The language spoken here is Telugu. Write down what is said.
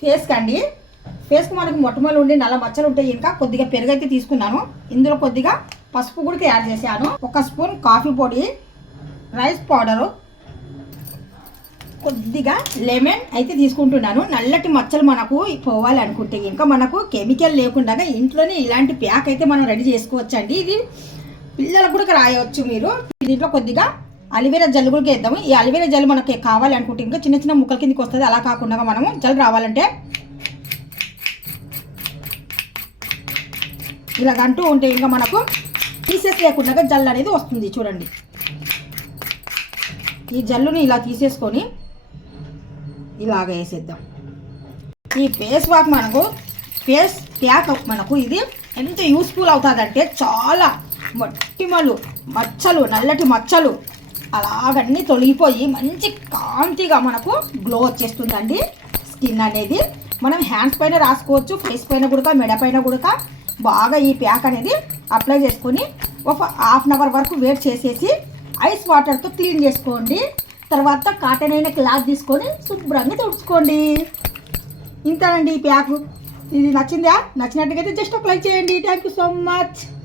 ఫేస్కి అండి, ఫేస్కి మనకు మొట్టమొదలు ఉండి నల్ల మచ్చలు ఉంటాయి. ఇంకా కొద్దిగా పెరుగు అయితే తీసుకున్నాను. ఇందులో కొద్దిగా పసుపు కూడా యాడ్ చేశాను. 1 స్పూన్ కాఫీ పొడి, రైస్ పౌడరు, కొద్దిగా లెమన్ అయితే తీసుకుంటున్నాను. నల్లటి మచ్చలు మనకు పోవాలి అనుకుంటే ఇంకా మనకు కెమికల్ లేకుండా ఇంట్లోనే ఇలాంటి ప్యాక్ అయితే మనం రెడీ చేసుకోవచ్చు అండి. ఇది పిల్లలకు కూడా రాయవచ్చు మీరు. దీంట్లో కొద్దిగా అలివేరా జెల్ కూడా వేద్దాము. ఈ అలివేరా జెల్ మనకి కావాలి అనుకుంటే ఇంకా చిన్న చిన్న ముక్కల కిందకి వస్తుంది. అలా కాకుండా మనము జెల్ రావాలంటే ఇలాగంటూ ఉంటే ఇంకా మనకు పీసెస్ లేకుండా జెల్ అనేది వస్తుంది. చూడండి, ఈ జెల్లుని ఇలా తీసేసుకొని ఇలాగ వేసేద్దాం. ఈ ఫేస్ వాక్ మనకు ఫేస్ ప్యాక్ మనకు ఇది ఎంత యూస్ఫుల్ అవుతుందంటే చాలా మొట్టిమలు మచ్చలు, నల్లటి మచ్చలు అలాగన్నీ తొలగిపోయి మంచి కాంతిగా మనకు గ్లో వచ్చేస్తుందండి. స్కిన్ అనేది మనం హ్యాండ్స్ పైన రాసుకోవచ్చు, ఫేస్ పైన కూడా, మెడ పైన కూడా బాగా ఈ ప్యాక్ అనేది అప్లై చేసుకొని ఒక హాఫ్ అన్ అవర్ వరకు వెయిట్ చేసేసి ఐస్ వాటర్తో క్లీన్ చేసుకోండి. తర్వాత కాటన్ అయిన క్లాత్ తీసుకొని శుభ్రంగా తుడుచుకోండి. ఇంతేనండి ఈ ప్యాక్. ఇది నచ్చిందా? నచ్చినట్టుగైతే జస్ట్ అప్లై చేయండి. Thank you so much.